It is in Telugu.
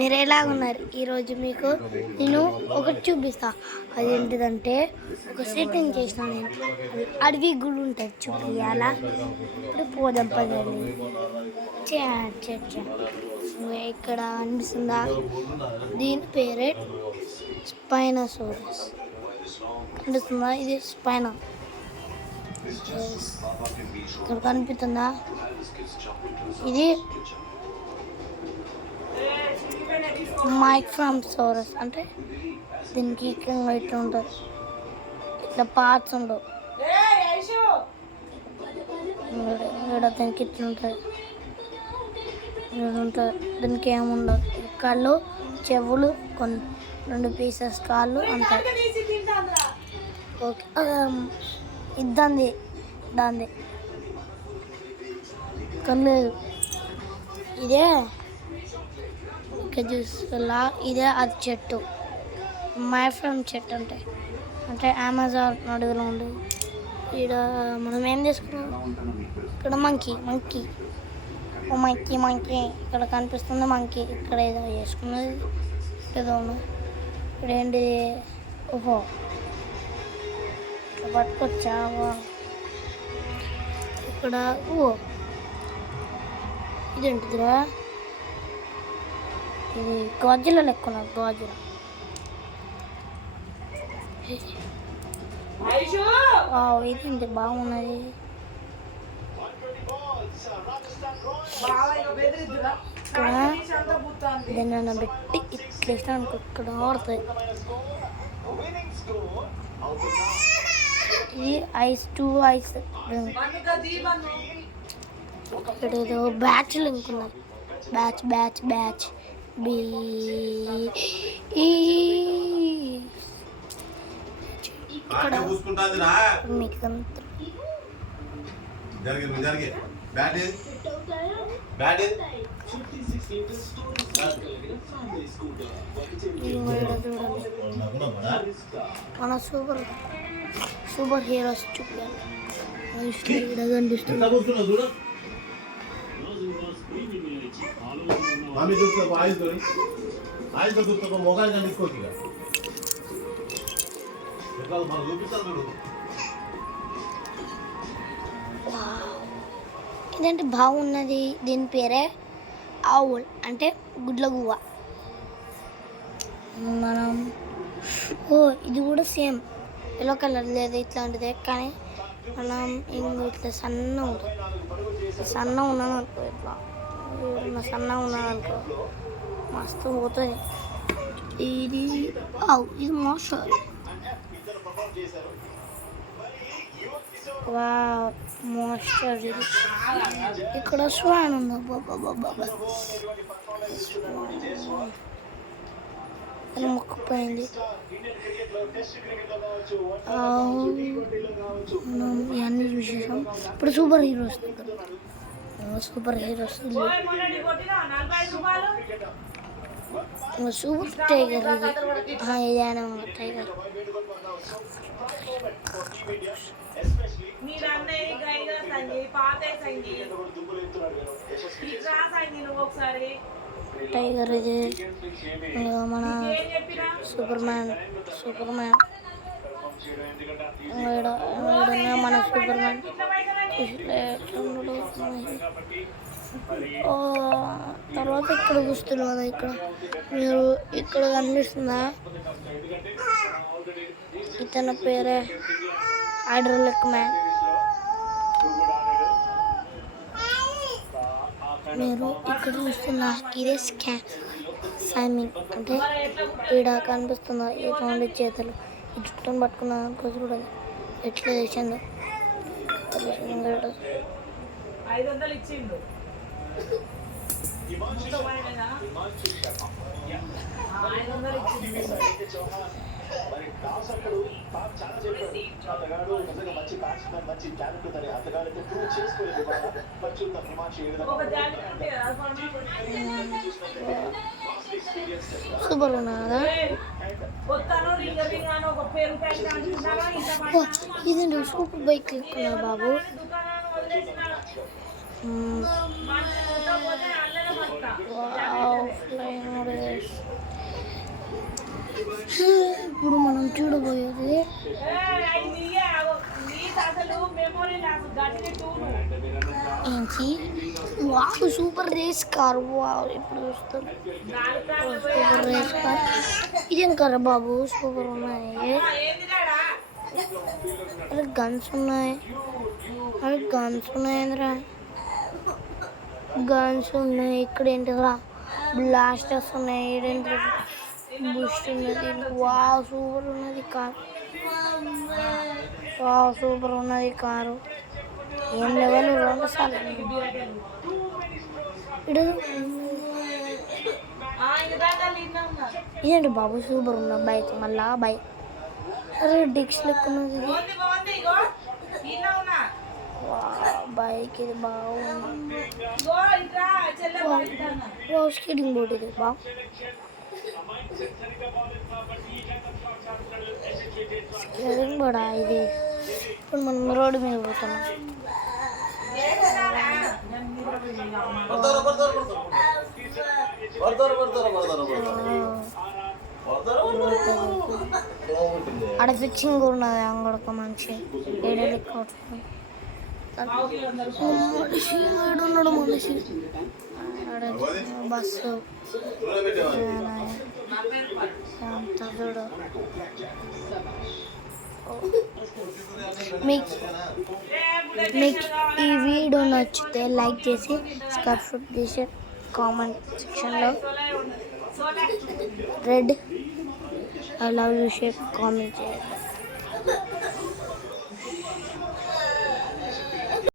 మీరు ఎలాగున్నారు? ఈరోజు మీకు నేను ఒకటి చూపిస్తా. అదేంటిదంటే ఒక సెట్టింగ్ చేసిన నేను. అది అడవి గుడి ఉంటుంది, చూపియాలా? ఇప్పుడు పోదాం పదండి. ఇక్కడ అనిపిస్తుందా? దీని పేరే స్పైనోసారస్. కనిపిస్తుందా? ఇది స్పైనా. ఇక్కడ కనిపిస్తుందా? ఇది మైక్రోసారస్. అంటే దీనికి ఇట్లా ఉంటుంది, ఇట్లా పార్ట్స్ ఉండవు. దీనికి ఇట్లా ఉంటుంది, దీనికి ఏముండదు. కళ్ళు, చెవులు, కొన్ని 2 పీసెస్ కాళ్ళు అంతే. ఓకే, ఇద్దంది దాంది కళ్ళు. ఇదే చూసేలా ఇదే అది చెట్టు, మైఫ్రమ్ చెట్టు అంటే అమెజాన్ అడవిలో ఉండేది. ఇక్కడ మనం ఏం చేసుకున్నాం? ఇక్కడ మంకీ ఇక్కడ కనిపిస్తుంది మంకీ. ఇక్కడ ఏదో చేసుకున్నది ఏదో ఉన్నది. ఇక్కడ ఏంటి? ఓహో, ఇట్లా పట్టుకొచ్చా. ఇక్కడ ఇదేంటిదిరా? ఇది గాజుల లెక్క ఉన్నది. గాజుల ఇదేంటి బాగున్నది. దీన్ని పెట్టి ఇట్లా ఇష్టం అనుకో, ఇక్కడ ఆడుతుంది. ఇది ఐస్ 2 ఐస్. ఇక్కడ ఏదో బ్యాచ్ లింక్ ఉన్నది. బ్యాచ్ బి ఇక్కడ మీకు మన సూపర్ హీరోస్ చూపించాలి. కనిపిస్తుంది. ఇదంటే బాగున్నది. దీని పేరే ఆవుల్, అంటే గుడ్ల గువ్వ. మనం ఇది కూడా సేమ్ ఎల్లో కలర్ లేదు ఇట్లాంటిదే, కానీ మనం ఇట్లా సన్నగా ఉంటుంది. సన్నగా ఉన్నాను అనుకో, ఇట్లా సన్నగా ఉన్నాను అనుకో మస్తు పోతుంది. ఇది మోషన్. మోస్టర్. ఇది ఇక్కడ స్వాన్ ఉంది. మొక్కపోయింది. ఇవన్నీ చూసేసాం. ఇప్పుడు సూపర్ హీరోస్ సూపర్ టైగర్. ఇది టైగర్. టైగర్ ఇది మన సూపర్ మ్యాన్. మన సూపర్ మ్యాన్ తర్వాత ఇక్కడ చూస్తున్నారు కదా, ఇక్కడ మీరు ఇక్కడ కనిపిస్తుందా? ఇతని పేరే హైడ్రాలిక్ మ్యాన్. మీరు ఇక్కడ చూస్తున్నా ఇదే సైమింగ్. అంటే ఈడ కనిపిస్తుందా ఈ 2 చేతులు, ఈ జుట్టును పట్టుకున్నా అనుకో, చూడండి ఎట్లా చేసిందో. 500 ఇచ్చిండు. మరి టాస్ అప్పుడు చాలా చెప్పాడు, అతగాడు నిజంగా మంచి బ్యాట్స్మెన్, మంచి టాలెంట్ ఉందని. అతగాడు ప్రూవ్ చేసుకోలేదు. మరి చూద్దాం హిమాంశు ఏ విధంగా సూపర్ ఉన్నదా? ఇదండి సూపర్ బైక్ ఎక్కున్నా బాబు. Wow, చూడబోయేది ఏంటి wow super race car wow ఇప్పుడు చూస్తాను సూపర్ రేస్ కార్ ఇదేం కార్ బాబు సూపర్ ఉన్నాయి అరే గన్స్ ఉన్నాయి ఏంద్రా గన్స్ ఉన్నాయి ఇక్కడ ఏంటిరా బ్లాస్టర్స్ ఉన్నాయి ఏంటి బూస్ట్ ఉన్నది వావ్ సూపర్ ఉన్నది కార్ వావ్ సూపర్ ఉన్నది కారు ఏం లెవెల్ 2 సార్లు ఇదేంటి బాబు సూపర్ ఉన్న బైక్ మళ్ళా బైక్ అరే డిక్స్ లెక్క ఉన్నది బైక్ ఇది బాగుంది స్కేటింగ్ బోర్డ్ ఇది బాగా స్కేటింగ్ బోర్డా ఇది ఇప్పుడు మనం రోడ్డు మీద పోతున్నాం ఆడ ఫిక్సింగ్ కూడా ఉన్నది అంగడొక మనిషి ఉన్నాడు మనిషి బస్సు చూడు మీకు ఈ వీడియో నచ్చితే లైక్ చేసి సబ్స్క్రైబ్ చేసి కామెంట్ సెక్షన్లో red I love U shape comment చేయండి.